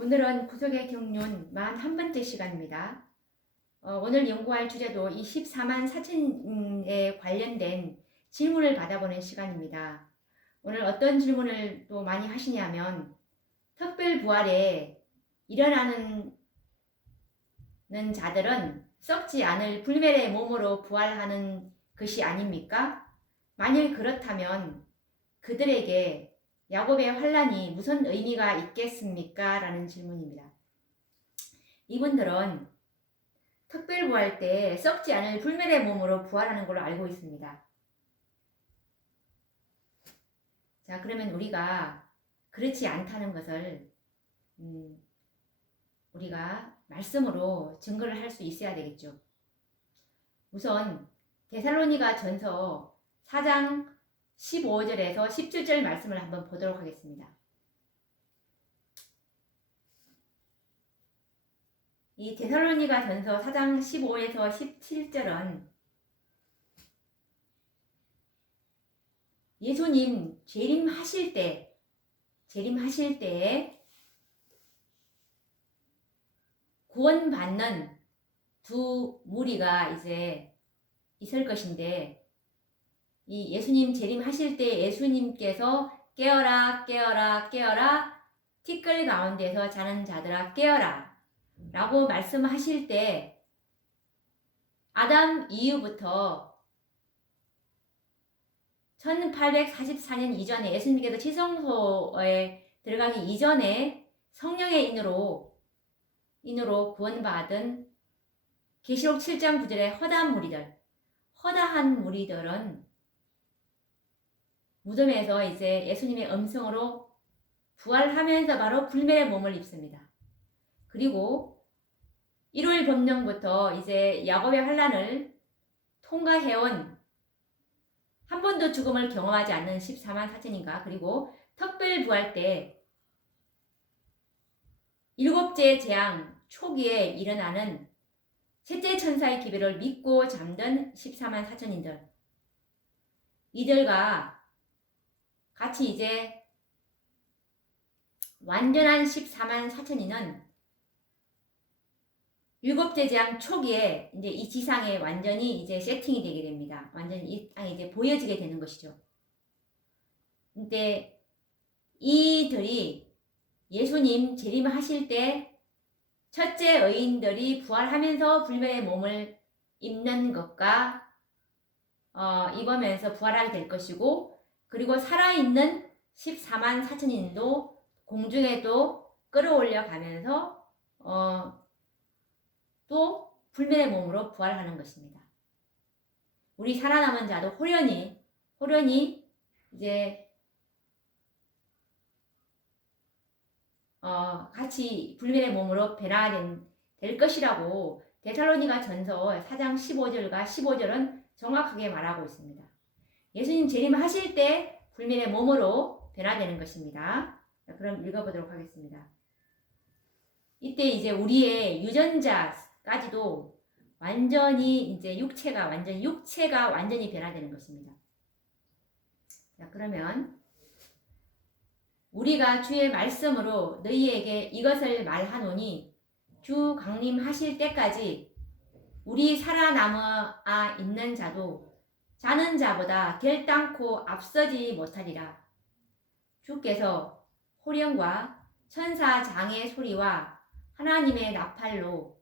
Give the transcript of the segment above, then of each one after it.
오늘은 구속의 경륜 41번째 시간입니다. 오늘 연구할 주제도 이 14만 4천에 관련된 질문을 받아보는 시간입니다. 오늘 어떤 질문을 또 많이 하시냐면 특별부활에 일어나는 자들은 썩지 않을 불멸의 몸으로 부활하는 것이 아닙니까? 만일 그렇다면 그들에게 야곱의 환란이 무슨 의미가 있겠습니까? 라는 질문입니다. 이분들은 특별부활 때 썩지 않을 불멸의 몸으로 부활하는 걸로 알고 있습니다. 자, 그러면 우리가 그렇지 않다는 것을 우리가 말씀으로 증거를 할 수 있어야 되겠죠. 우선 데살로니가 전서 4장 15절에서 17절 말씀을 한번 보도록 하겠습니다. 이 데살로니가 전서 4장 15에서 17절은 예수님 재림하실 때 구원받는 두 무리가 이제 있을 것인데, 이 예수님 재림하실 때 예수님께서 깨어라 깨어라 깨어라 티끌 가운데서 자는 자들아 깨어라 라고 말씀하실 때 아담 이후부터 1844년 이전에 예수님께서 지성소에 들어가기 이전에 성령의 인으로 구원받은 계시록 7장 9절의 허다한 무리들은 무덤에서 이제 예수님의 음성으로 부활하면서 바로 불멸의 몸을 입습니다. 그리고 1월 법령부터 이제 야곱의 환란을 통과해온 한 번도 죽음을 경험하지 않는 14만 4천인가, 그리고 특별부활 때 일곱째 재앙 초기에 일어나는 셋째 천사의 기별을 믿고 잠든 14만 4천인들, 이들과 같이 이제 완전한 14만 4천인은 일곱째 재앙 초기에 이제 이 지상에 완전히 이제 세팅이 되게 됩니다. 완전히 이 땅에 이제 보여지게 되는 것이죠. 근데 이들이 예수님 재림하실 때 첫째 의인들이 부활하면서 불멸의 몸을 입는 것과 입으면서 부활하게 될 것이고, 그리고 살아있는 14만 4천인도 공중에도 끌어올려 가면서 또 불멸의 몸으로 부활하는 것입니다. 우리 살아남은 자도 호련히 이제 같이 불멸의 몸으로 될 것이라고 데살로니가 전서 4장 15절과 15절은 정확하게 말하고 있습니다. 예수님 재림하실 때 불멸의 몸으로 변화되는 것입니다. 자, 그럼 읽어보도록 하겠습니다. 이때 이제 우리의 유전자까지도 완전히 이제 육체가 완전히 변화되는 것입니다. 자, 그러면 우리가 주의 말씀으로 너희에게 이것을 말하노니 주 강림하실 때까지 우리 살아남아 있는 자도 자는 자보다 결단코 앞서지 못하리라. 주께서 호령과 천사 장의 소리와 하나님의 나팔로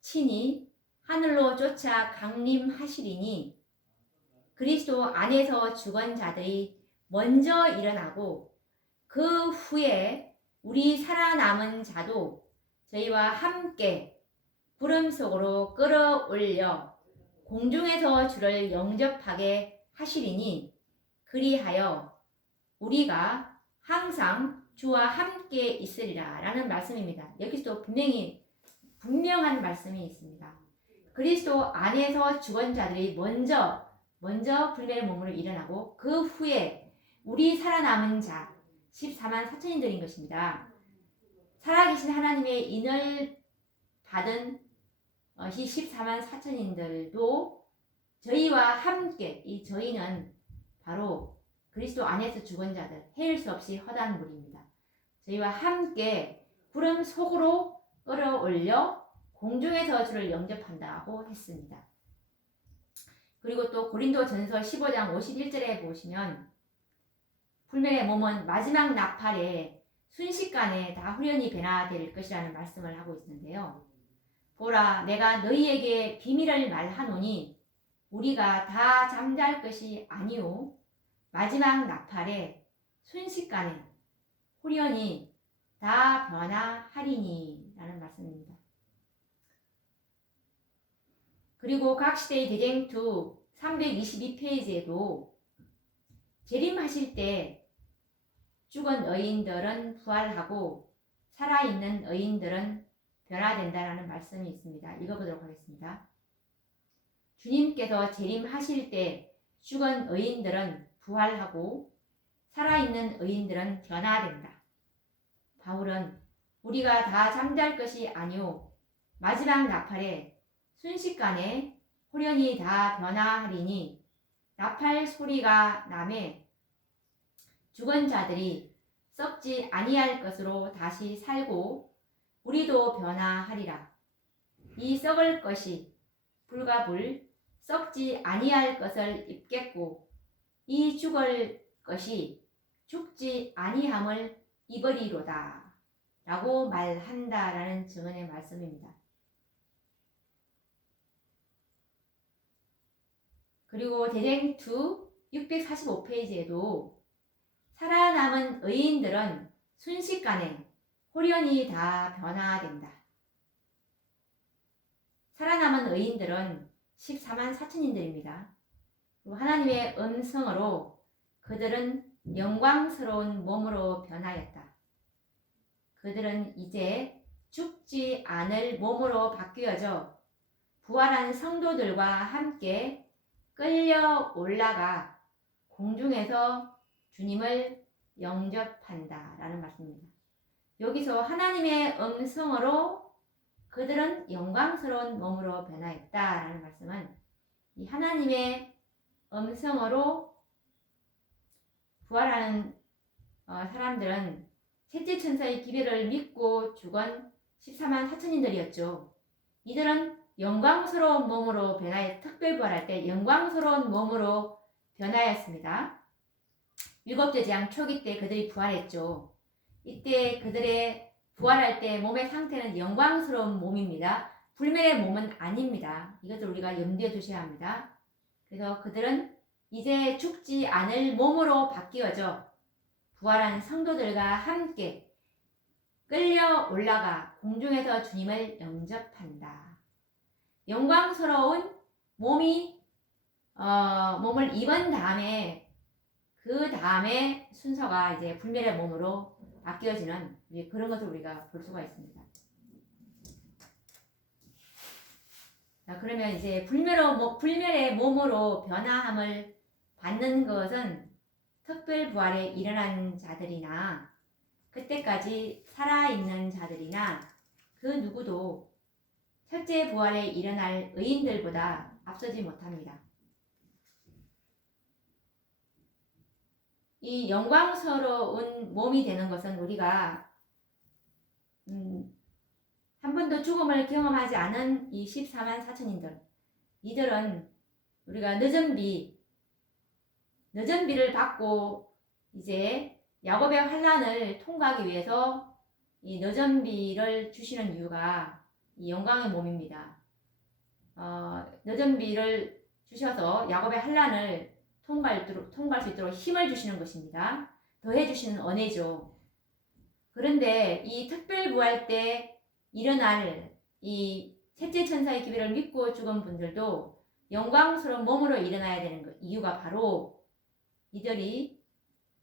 친히 하늘로 쫓아 강림하시리니 그리스도 안에서 죽은 자들이 먼저 일어나고 그 후에 우리 살아남은 자도 저희와 함께 구름 속으로 끌어올려 공중에서 주를 영접하게 하시리니 그리하여 우리가 항상 주와 함께 있으리라 라는 말씀입니다. 여기서도 분명한 말씀이 있습니다. 그리스도 안에서 죽은 자들이 먼저 불멸의 몸으로 일어나고 그 후에 우리 살아남은 자 14만 4천인들인 것입니다. 살아계신 하나님의 인을 받은 이 14만 4천인들도 저희와 함께, 이 저희는 바로 그리스도 안에서 죽은 자들, 헤일 수 없이 허다한 무리입니다. 저희와 함께 구름 속으로 끌어올려 공중에서 주를 영접한다고 했습니다. 그리고 또 고린도전서 15장 51절에 보시면 불멸의 몸은 마지막 나팔에 순식간에 다 후련히 변화될 것이라는 말씀을 하고 있는데요. 보라, 내가 너희에게 비밀을 말하노니 우리가 다 잠잘 것이 아니오 마지막 나팔에 순식간에 후련히 다 변화하리니 라는 말씀입니다. 그리고 각 시대의 대쟁투 322페이지에도 재림하실 때 죽은 의인들은 부활하고 살아있는 의인들은 변화된다라는 말씀이 있습니다. 읽어보도록 하겠습니다. 주님께서 재림하실 때 죽은 의인들은 부활하고 살아있는 의인들은 변화된다. 바울은 우리가 다 잠잘 것이 아니오 마지막 나팔에 순식간에 호련히 다 변화하리니 나팔 소리가 나매 죽은 자들이 썩지 아니할 것으로 다시 살고 우리도 변화하리라. 이 썩을 것이 불과 불 썩지 아니할 것을 입겠고 이 죽을 것이 죽지 아니함을 입으리로다 라고 말한다라는 증언의 말씀입니다. 그리고 대쟁투 645페이지에도 살아남은 의인들은 순식간에 호련히 다 변화된다. 살아남은 의인들은 14만 4천인들입니다. 하나님의 음성으로 그들은 영광스러운 몸으로 변하였다. 그들은 이제 죽지 않을 몸으로 바뀌어져 부활한 성도들과 함께 끌려 올라가 공중에서 주님을 영접한다 라는 말씀입니다. 여기서 하나님의 음성으로 그들은 영광스러운 몸으로 변화했다 라는 말씀은 이 하나님의 음성으로 부활하는 사람들은 셋째 천사의 기별을 믿고 죽은 14만 4천인들이었죠. 이들은 영광스러운 몸으로 변하여 특별 부활할 때 영광스러운 몸으로 변하였습니다. 일곱째 재앙 초기 때 그들이 부활했죠. 이때 그들의 부활할 때 몸의 상태는 영광스러운 몸입니다. 불멸의 몸은 아닙니다. 이것을 우리가 염두에 두셔야 합니다. 그래서 그들은 이제 죽지 않을 몸으로 바뀌어져 부활한 성도들과 함께 끌려 올라가 공중에서 주님을 영접한다. 영광스러운 몸을 입은 다음에 그 다음에 순서가 이제 불멸의 몸으로 바뀌어지는 그런 것을 우리가 볼 수가 있습니다. 자, 그러면 이제 불멸의 몸으로 변화함을 받는 것은 특별 부활에 일어난 자들이나 그때까지 살아있는 자들이나 그 누구도 첫째 부활에 일어날 의인들보다 앞서지 못합니다. 이 영광스러운 몸이 되는 것은 우리가 한 번도 죽음을 경험하지 않은 이 14만 4천인들, 이들은 우리가 늦은 비를 받고 이제 야곱의 환난을 통과하기 위해서 이 늦은 비를 주시는 이유가 이 영광의 몸입니다. 늦은 비를 주셔서 야곱의 환난을 통과할 수 있도록 힘을 주시는 것입니다. 더해 주시는 은혜죠. 그런데 이 특별 부활 때 일어날 이 셋째 천사의 기별을 믿고 죽은 분들도 영광스러운 몸으로 일어나야 되는 이유가 바로 이들이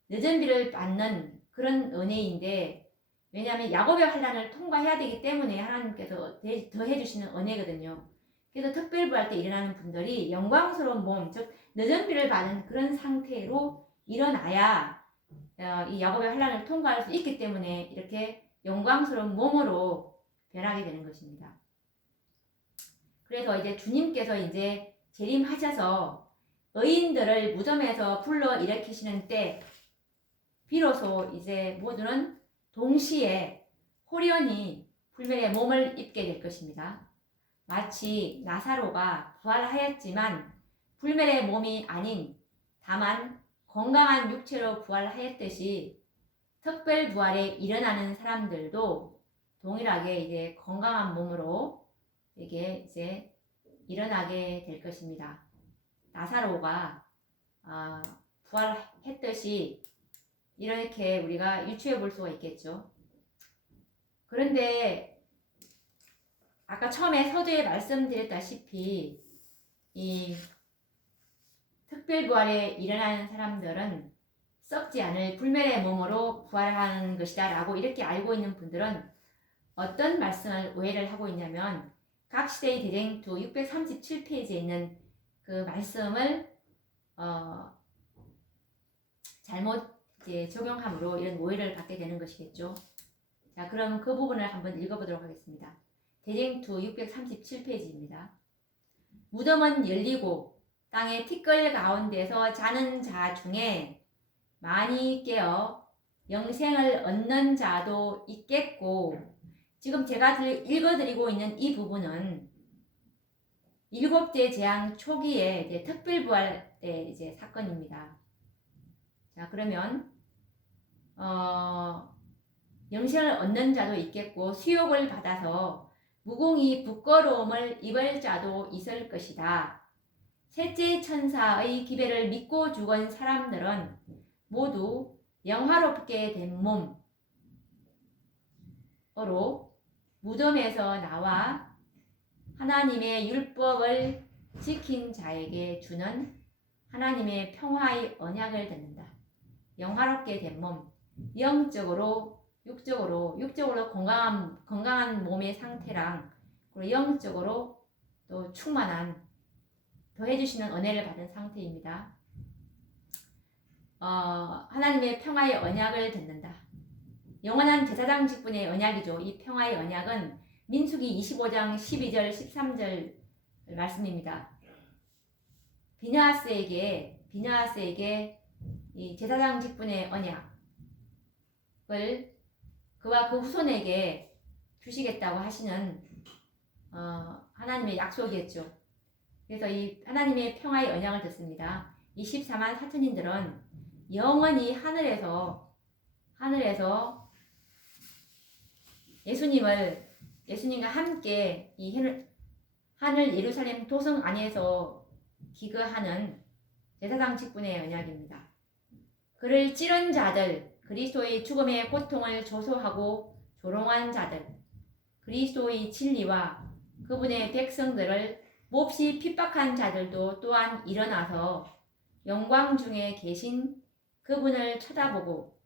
늦은 비를 받는 그런 은혜인데, 왜냐하면 야곱의 환난을 통과해야 되기 때문에 하나님께서 더해 주시는 은혜거든요. 그래서 특별 부활 때 일어나는 분들이 영광스러운 몸, 즉 늦은 비를 받은 그런 상태로 일어나야 이 야곱의 환난을 통과할 수 있기 때문에 이렇게 영광스러운 몸으로 변하게 되는 것입니다. 그래서 이제 주님께서 이제 재림하셔서 의인들을 무덤에서 불러 일으키시는 때 비로소 이제 모두는 동시에 호련히 불멸의 몸을 입게 될 것입니다. 마치 나사로가 부활하였지만 불멸의 몸이 아닌 다만 건강한 육체로 부활하였듯이 특별 부활에 일어나는 사람들도 동일하게 이제 건강한 몸으로 이게 이제 일어나게 될 것입니다. 나사로가 부활했듯이 이렇게 우리가 유추해 볼 수가 있겠죠. 그런데 아까 처음에 서두에 말씀드렸다시피 이 특별부활에 일어나는 사람들은 썩지 않을 불멸의 몸으로 부활하는 것이다 라고 이렇게 알고 있는 분들은 어떤 말씀을 오해를 하고 있냐면 각시대의 대쟁투 637페이지에 있는 그 말씀을 잘못 이제 적용함으로 이런 오해를 받게 되는 것이겠죠. 자, 그럼 그 부분을 한번 읽어보도록 하겠습니다. 대쟁투 637페이지입니다. 무덤은 열리고 땅의 티끌 가운데서 자는 자 중에 많이 깨어 영생을 얻는 자도 있겠고, 지금 제가 읽어드리고 있는 이 부분은 일곱째 재앙 초기에 이제 특별부활 때 이제 사건입니다. 자, 그러면 영생을 얻는 자도 있겠고 수욕을 받아서 무공히 부끄러움을 입을 자도 있을 것이다. 셋째 천사의 기배를 믿고 죽은 사람들은 모두 영화롭게 된 몸으로 무덤에서 나와 하나님의 율법을 지킨 자에게 주는 하나님의 평화의 언약을 듣는다. 영화롭게 된 몸, 영적으로, 육적으로 건강한 몸의 상태랑 그리고 영적으로 또 충만한 더해주시는 은혜를 받은 상태입니다. 하나님의 평화의 언약을 듣는다. 영원한 제사장 직분의 언약이죠. 이 평화의 언약은 민수기 25장 12절 13절 말씀입니다. 비느하스에게 이 제사장 직분의 언약을 그와 그 후손에게 주시겠다고 하시는 하나님의 약속이었죠. 그래서 이 하나님의 평화의 언약을 듣습니다. 24만 4천인들은 영원히 하늘에서 예수님과 함께 이 하늘 예루살렘 도성 안에서 기거하는 제사장 직분의 언약입니다. 그를 찌른 자들, 그리스도의 죽음의 고통을 조소하고 조롱한 자들, 그리스도의 진리와 그분의 백성들을 몹시 핍박한 자들도 또한 일어나서 영광 중에 계신 그분을 쳐다보고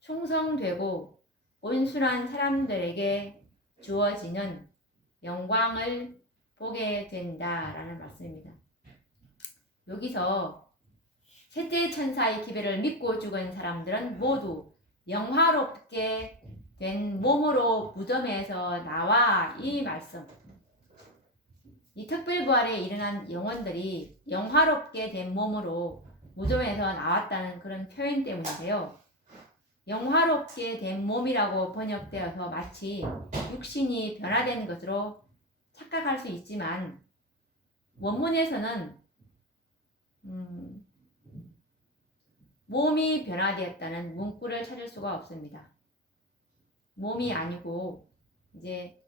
충성되고 온순한 사람들에게 주어지는 영광을 보게 된다라는 말씀입니다. 여기서 셋째 천사의 기배를 믿고 죽은 사람들은 모두 영화롭게 된 몸으로 무덤에서 나와 이 말씀. 이 특별부활에 일어난 영혼들이 영화롭게 된 몸으로 무덤에서 나왔다는 그런 표현 때문인데요. 영화롭게 된 몸이라고 번역되어서 마치 육신이 변화된 것으로 착각할 수 있지만 원문에서는 몸이 변화되었다는 문구를 찾을 수가 없습니다. 몸이 아니고 이제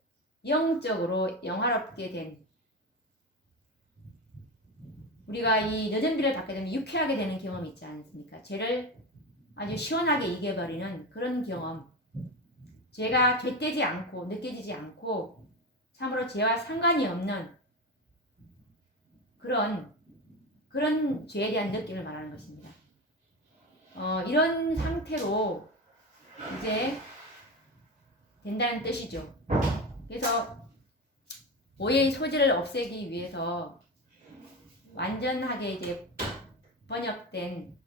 영적으로 영화롭게 된, 우리가 이 너전비를 받게 되면 유쾌하게 되는 경험이 있지 않습니까? 죄를 아주 시원하게 이겨버리는 그런 경험. 죄가 죄되지 않고 느껴지지 않고 참으로 죄와 상관이 없는 그런 죄에 대한 느낌을 말하는 것입니다. 이런 상태로 이제 된다는 뜻이죠. 그래서 오해의 소지를 없애기 위해서 완전하게 이제 번역된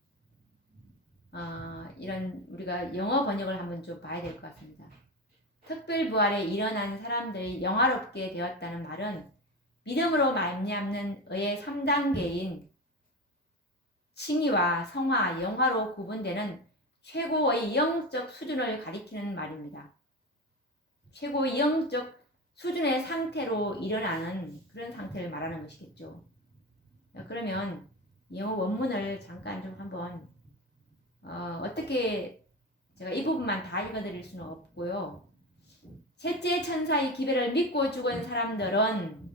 이런 우리가 영어 번역을 한번 좀 봐야 될 것 같습니다. 특별부활에 일어난 사람들이 영화롭게 되었다는 말은 믿음으로 말미암는 의의 3단계인 칭의와 성화, 영화로 구분되는 최고의 영적 수준을 가리키는 말입니다. 최고의 영적 수준의 상태로 일어나는 그런 상태를 말하는 것이겠죠. 그러면 영어 원문을 잠깐 좀 한번 어떻게 제가 이 부분만 다 읽어드릴 수는 없고요. 셋째 천사의 기별을 믿고 죽은 사람들은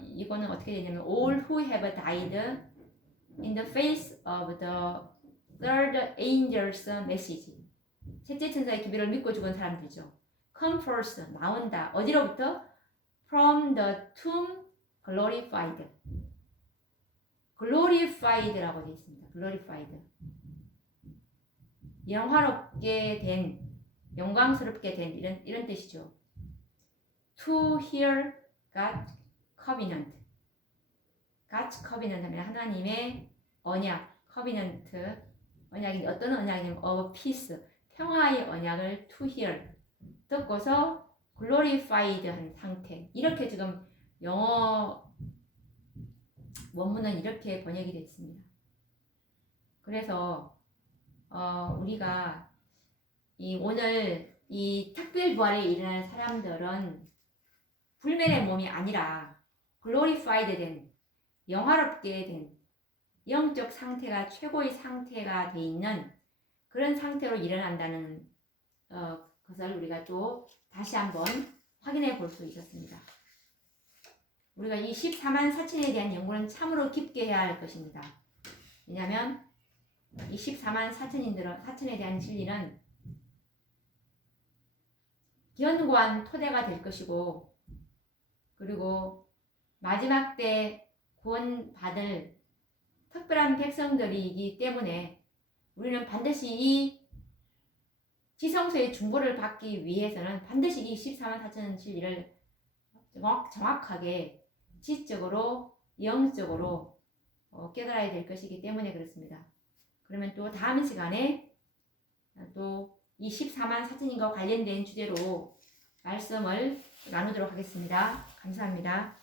이거는 어떻게 되냐면 all who have died in the face of the third angel's message. 셋째 천사의 기별을 믿고 죽은 사람들이죠. come first, 나온다. 어디로부터? from the tomb glorified. glorified라고 되어 있습니다. glorified. 영화롭게 된, 영광스럽게 된 이런 뜻이죠. to hear God's covenant. God's covenant 하면 하나님의 언약, covenant, 언약인데 어떤 언약이냐면 of peace, 평화의 언약을 to hear, 듣고서 glorified 한 상태. 이렇게 지금 영어 원문은 이렇게 번역이 되어 있습니다. 그래서 우리가 오늘 이 특별 부활에 일어날 사람들은 불멸의 몸이 아니라 glorified 된, 영화롭게 된 영적 상태가 최고의 상태가 돼 있는 그런 상태로 일어난다는 것을 우리가 또 다시 한번 확인해 볼 수 있었습니다. 우리가 이 14만 4천에 대한 연구는 참으로 깊게 해야 할 것입니다. 왜냐하면 이 14만 4천에 대한 진리는 견고한 토대가 될 것이고, 그리고 마지막 때 구원받을 특별한 백성들이기 때문에 우리는 반드시 이 지성소의 중보를 받기 위해서는 반드시 이 14만 4천 진리를 정확하게 지적으로 영적으로 깨달아야 될 것이기 때문에 그렇습니다. 그러면 또 다음 시간에 또 이 14만 4천인과 관련된 주제로 말씀을 나누도록 하겠습니다. 감사합니다.